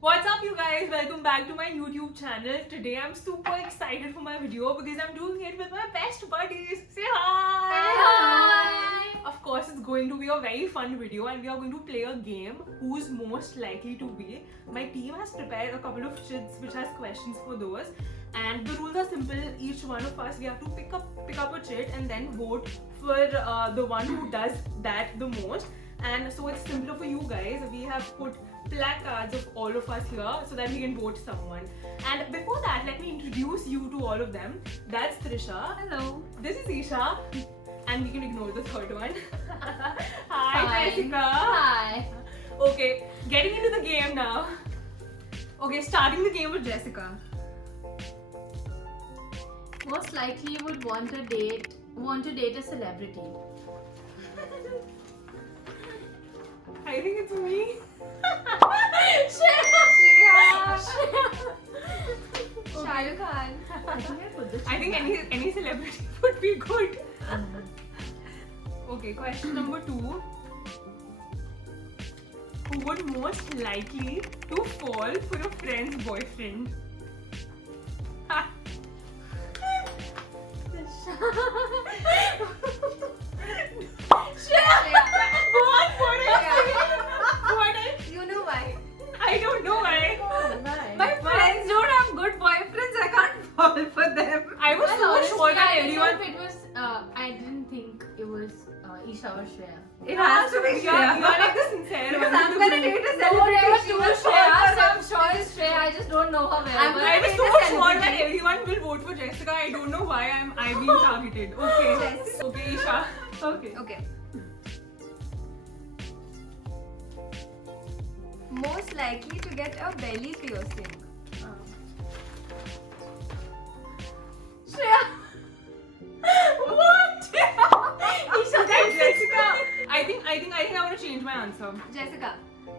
What's up you guys? Welcome back to my YouTube channel. Today I'm super excited for my video because I'm doing it with my best buddies. Say hi! Hi! Of course it's going to be a very fun video and we are going to play a game who's most likely to be. My team has prepared a couple of chits which has questions for those. And the rules are simple. Each one of us, we have to pick up a chit and then vote for the one who does that the most. And so it's simpler for you guys. We have put placards of all of us here so that we can vote someone. And before that, let me introduce you to all of them. That's Trisha. Hello. This is Isha. And we can ignore the third one. Hi, Jessica. Hi. Okay, getting into the game now. Okay, starting the game with Jessica. Most likely you would want to date a celebrity. I think it's me. Shah Rukh Khan. I think any celebrity would be good. Okay, question number 2. Who would most likely to fall for a friend's boyfriend? You know why? I don't know why. My friends don't have good boyfriends. I can't fall for them. I was so sure that everyone. If it was, I didn't think it was Isha or Shreya. It has to be You're Shreya. like the sincere Because one. I'm gonna date a No, celebrity. there were She two will Shreya, fall so for I'm sure it's Shreya. I just don't know her well. I'm but- gonna I was date so a sure that celebrity. everyone will vote for Jessica. I don't know why I'm being targeted. Okay. Yes. Okay, Isha. Okay. Okay. Most likely to get a belly piercing. Shreya. What? Isha, That's Jessica. I think I want to change my answer. Jessica.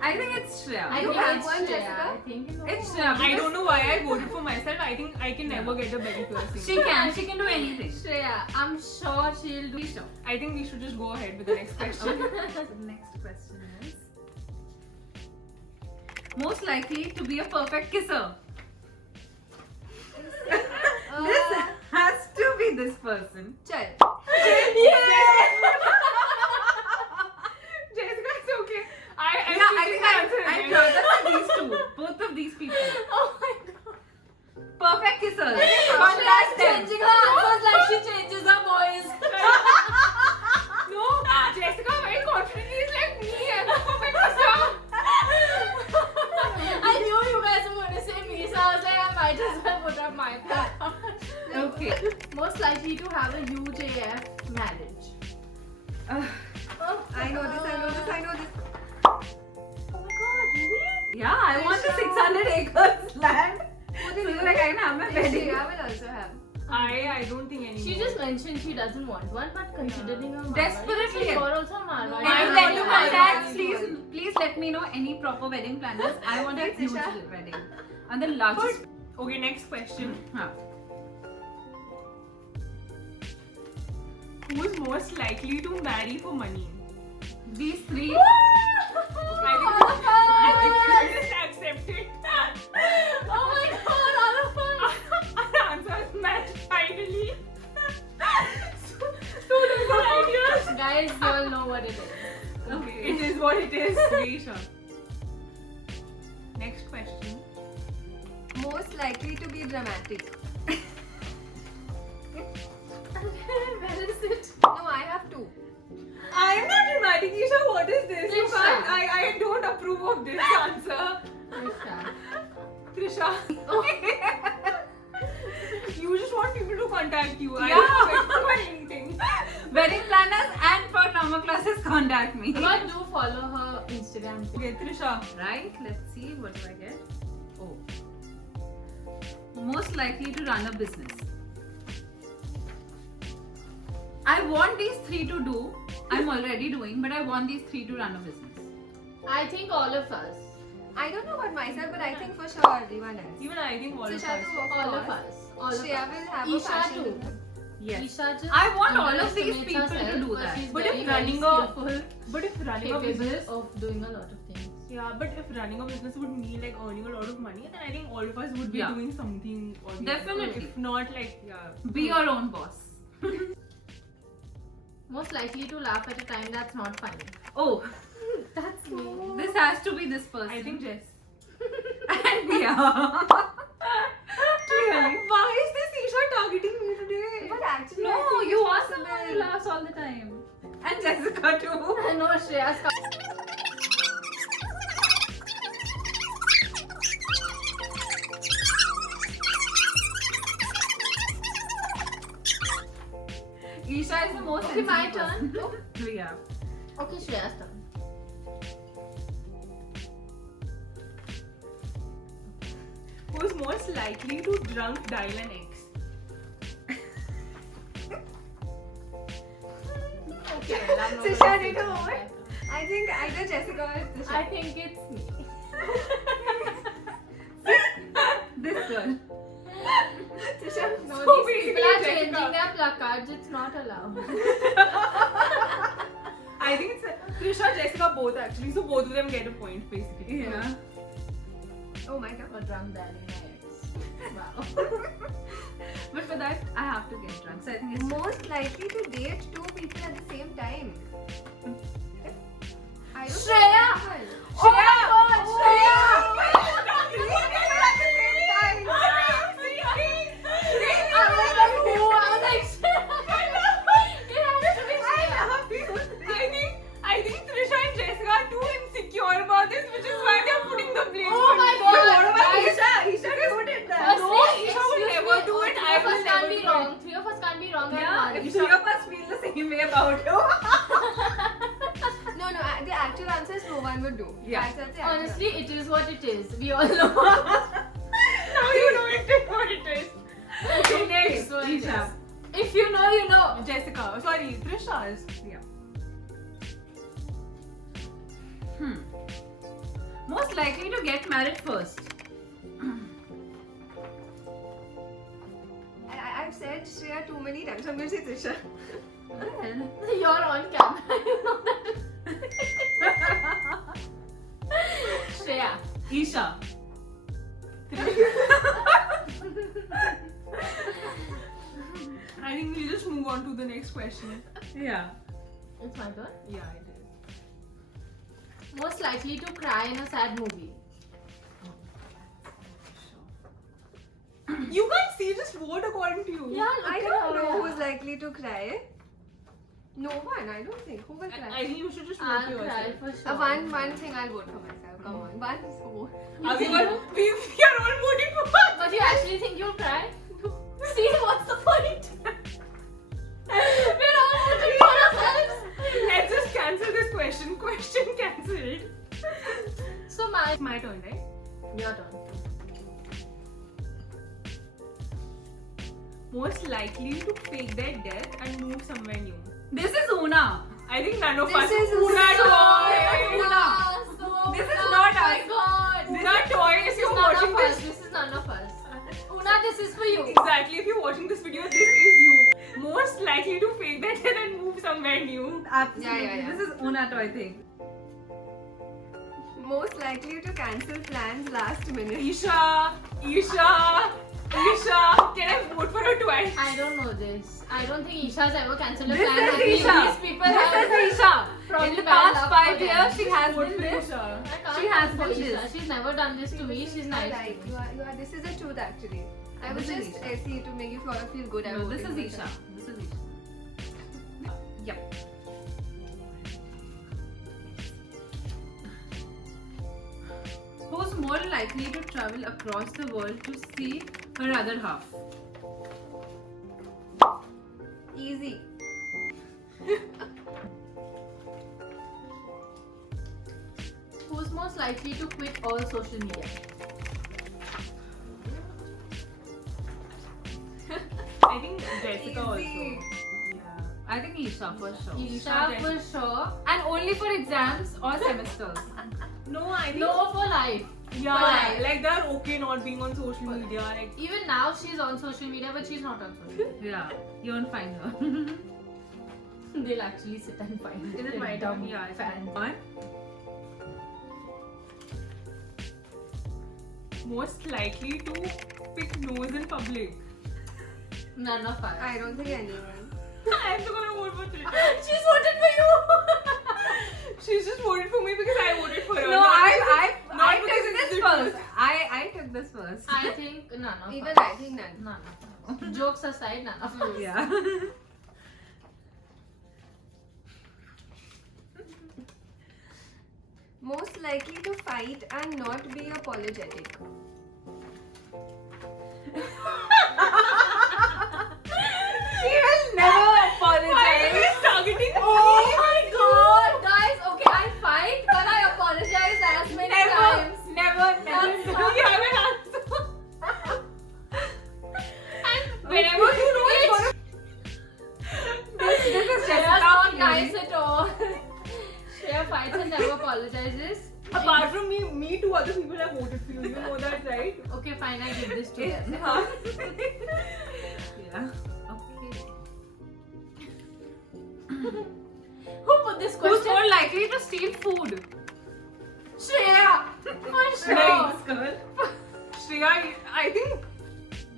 I think it's Shreya. I You think have it's one, Shreya. Jessica? I think you know It's her. Shreya. I don't know why I voted for myself. I think I can never get a belly piercing. She can do anything. Shreya, I'm sure she'll do. Sure. I think we should just go ahead with the next question. The next question is most likely to be a perfect kisser. This has to be this person. Chal. Jessica, it's okay. I think I'd rather say these two. Both of these people. Oh my god. Perfect kissers. She's Contact them. changing her answers like she changes her voice. No, Jessica very confidently is like me. I'm a perfect kisser. I knew you guys were going to say me, so I was like, I might as well put up my part. Okay. Most likely to have a huge AF marriage. I know this. Oh my god, really? Yeah, I want a 600 acres land. So like I can have my wedding. Shreya will also have. I don't think any. She just mentioned she doesn't want one, but considering her Marwari, Desperately. you're also Marwari. No, Any I wedding want contacts, to please let me know any proper wedding planners. I want a Thanks, huge Isha. wedding. And the largest. Okay, next question. Huh. Who is most likely to marry for money? These three. I think we should just accept it. Oh my god, all of us! Our answers match finally. so those are ideas. Guys, you all know what it is. Okay, it is what it is. Isha. Next question. Most likely to be dramatic. Where is it? No, I have two. I am not dramatic, Isha. What is this? You Trisha. can't. I don't approve of this answer. Trisha. You just want people to contact you. I Yeah. don't expect for anything. Wedding planners and for drama classes contact me. But do follow her Instagram. Okay, Trisha. Right? Let's see. What do I get? Oh. Most likely to run a business. I want these three to do. I'm already doing, but I want these three to run a business. I think all of us. I don't know about myself, but I think for sure everyone else. Even I think all of Trisha us. too, All of course. us. All of Shreya us. will have a Isha fashion too. business. Yes. Isha just I want all of these underestimates people to herself, do but that. she's But very, if very running skillful, But if running a capable business, of doing a lot of things. Yeah, but if running a business would mean like earning a lot of money, then I think all of us would be Yeah. doing something. Or the other. Definitely. If not, like yeah. Be your own boss. Most likely to laugh at a time that's not funny. Oh, That's me. this has to be this person. I think Jess. And yeah. Really? Why is this Isha targeting me today? But actually, No, I think you it's are someone possible. who laughs all the time. And Jessica too. No, Shreya's Isha is the most Okay, my sensitive turn. person. Yeah. Okay, Shreya's turn. Who is most likely to drunk dial an ex? Okay, well, I'm not So gonna shall I say do it. what? I think either Jessica or Tisha. I think it's me. This girl. Tisha. No, So these basically people are Jessica. changing their placards. It's not allowed. I think it's Trisha, Jessica both actually. So both of them get a point basically. Yeah. Oh my god. Or drunk dialing my ex. Wow. But for that, I have to get drunk. So I think it's Most likely to date two people at the same time. I don't Shreya! know. Oh my god, Shreya! I was like, who? I was like, Shreya. It has to be Shreya. I think Trisha and Jessica are too insecure about this, which is why they're putting the blame Oh on my me. god, What about guys. Isha? Isha who did that? Firstly, No, Isha would excuse never me, do it. three I of will us can't never be do it. wrong. Three of us can't be wrong at Yeah, once. if three of us feel the same way about you. No, the actual answer is no one would do. Yeah. That's the actual Honestly, it is what it is. We all know. Now you know it is what it is. Okay, next. So it Isha. is. If you know, you know. Jessica. Sorry, Trisha's. Yeah. Most likely to get married first. I've said Shreya too many times. I'm going to say Trisha. Well, You're on camera. You know that. Shreya. Isha. I think we just move on to the next question. Yeah. It's my turn. Yeah, it is. Most likely to cry in a sad movie. You can't see, just vote according to you. Yeah, look I at don't her. know who's likely to cry. No one, I don't think. Who will cry? I think you should just vote I'll for cry yourself. for sure. One thing I'll vote for myself. Come on. One vote. Are we all, we are all voting for us. But you actually think you'll cry? See, what's the point? We're all voting for ourselves. Let's just cancel this question. Question cancelled. So my It's my turn, right? your turn. Most likely to fake their death and move somewhere new. This is Una. I think none of This us. is Una so toy. This is not Oh my us. god. Una toy. If This is you're none watching of us. this, This is none of us. Una, this is for you. exactly. If you're watching this video, this is you. Most likely to fake their death and move somewhere new. Absolutely. Yeah. This is Una toy thing. Most likely to cancel plans last minute. Isha. Can I vote for her twice? I don't know this. I don't think Isha's ever cancelled a This plan. is I think Isha. These people This have is Isha. probably In the bad past luck 5 for them. years, she has Vote been for this. Isha. I can't She has vote for been Isha. this. She's never done this to me. She's nice. to Right. me. You are. This is the truth actually. I was This is just Isha. to make you all feel good. I No, voted this is for Isha. This is Isha. Yep. Who's more likely to travel across the world to see her other half? Easy. Who's most likely to quit all social media? I think Jessica also. Easy. Yeah. I think Isha for sure. Isha for sure. And only for exams or semesters. No, I think. No for life. Yeah, for life. like they're okay not being on social media. Like, Even now she's on social media, but she's not on social media. Yeah, you won't find her. They'll actually sit and find Is it them my dumb turn? Yeah, it's fans. One. most likely to pick nose in public? None of us. I don't think anyone. I'm still gonna vote for Trisha. She's voted for you. She's just voted for me because I voted for her. No, not I because took it's this the first. truth. I took this first. I think none of Even us. I think none. None of us. Jokes aside, none of us. Yeah. Most likely to fight and not be apologetic. She will never Why are apologize. you targeting Oh my god, guys. Okay, I fight, but I apologize as many times. Never, That's You not- have an answer. And whenever you know it's gonna This is Shreya's Jessica not Fury. nice at all. Shreya fights and never apologizes. apart from me, two other people have voted for you. You know that, right? Okay, fine, I give this to them. Yeah. Okay. Who put this Who's question? more likely to steal food? Shreya! For sure. Nice, girl. Shreya, I think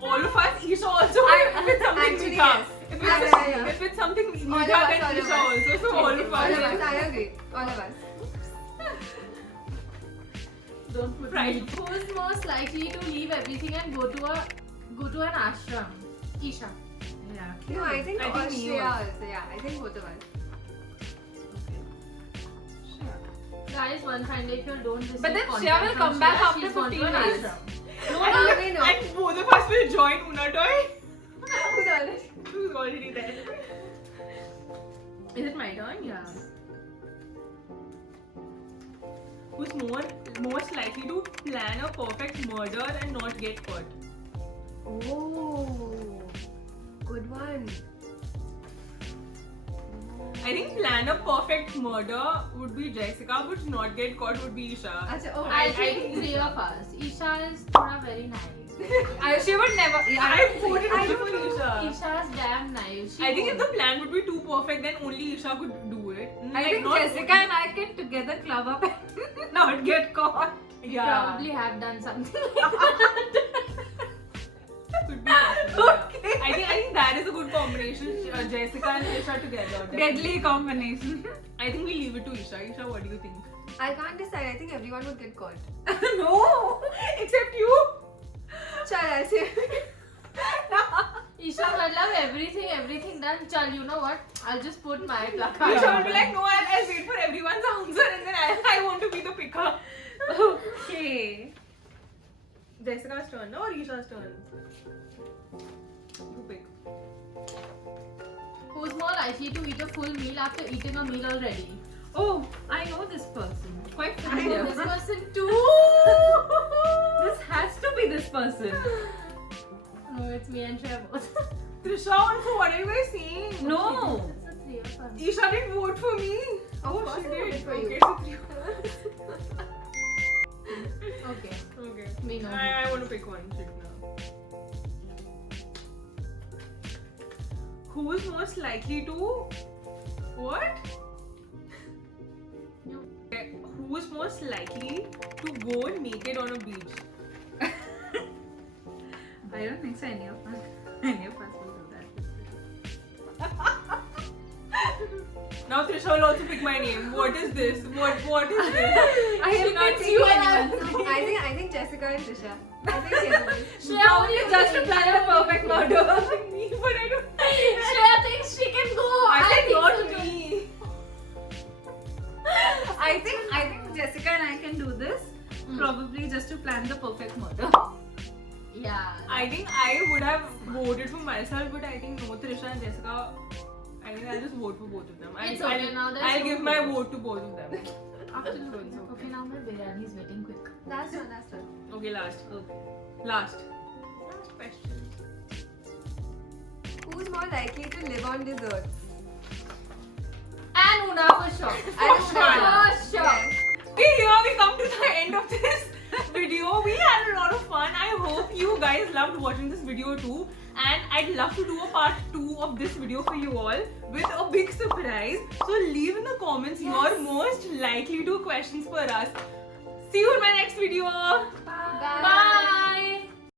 all of us, Isha also. If it's something actually, Nisha. yes. If Yeah. it's something All of Nisha, us, then all of Isha us. also. So all of All of us. us, I agree. All of us. Don't put Right. me. Who's most likely to leave everything and go to an ashram? Isha. Yeah. No, I think I think me Shreya also. also. Yeah, I think both of us. Guys, one fine day if you don't receive But then contact Shreya will from come back Shreya, after she's gone to 15 an days. ashram. No, and, we know. and both of us will join Unadoy. Who's already? Who's already there. Is it my turn? Yeah. Who's most likely to plan a perfect murder and not get caught? Oh, good one. I think plan a perfect murder would be Jessica, but not get caught would be Isha. Acha, oh, I think three of us. Isha is very nice. She would never. I voted I for don't know. Isha. Isha is damn nice. She I think if the won't. plan would be too perfect, then only Isha could do it. I think Jessica and I can together club up and not get caught. yeah, probably have done something like that. could be possible, Okay. yeah. I think that is a good combination. Jessica and Isha together. Deadly combination. I think we leave it to Isha. Isha, what do you think? I can't decide. I think everyone would get caught. No, except you. Chal, I'll say. Isha will love everything done. Chal, you know what? I'll just put my luck Isha will be like, no, I'll wait for everyone's answer and then I want to be the picker. Okay. Jessica's turn, no? Or Isha's turn? You pick. Who's more likely to eat a full meal after eating a meal already? Oh, I know this person. Quite I know familiar. this person too. This has to be this person. No, it's me and Shreya both. Trisha also, what are you guys saying? No. It's the three of us. Isha didn't vote for me. Of Oh, course she I voted did. for you. Okay, so three of us. Okay. Okay. Me no. I want to pick one shit now. Who's most likely to what? You. Okay, who's most likely to go naked on a beach? I don't think so. Any of us will do that. Now Trisha will also pick my name. What is this? What is this? I have not picked seen you anyone. I think Jessica and Trisha. I think Jessica. Shreya only Just to plan a perfect murder. Me, but I don't. Shreya thinks she can go. I said think not so too. me. I think Jessica and I can do this. Probably just to plan the perfect murder. Yeah. I think I would have voted for myself, but I think no, Trisha and Jessica. I think I'll just vote for both of them. It's okay, now there's I'll no give my vote. vote to both of them. Absolutely. Okay, now my biryani is waiting quick. Last one. Okay, last. Last question. Who's more likely to live on desserts? And Una for sure. For For sure. Yes. Okay, here we come to the end of this video. We had a lot of fun. I hope you guys loved watching this video too. And I'd love to do a part 2 of this video for you all with a big surprise. So leave in the comments your most likely to questions for us. See you in my next video.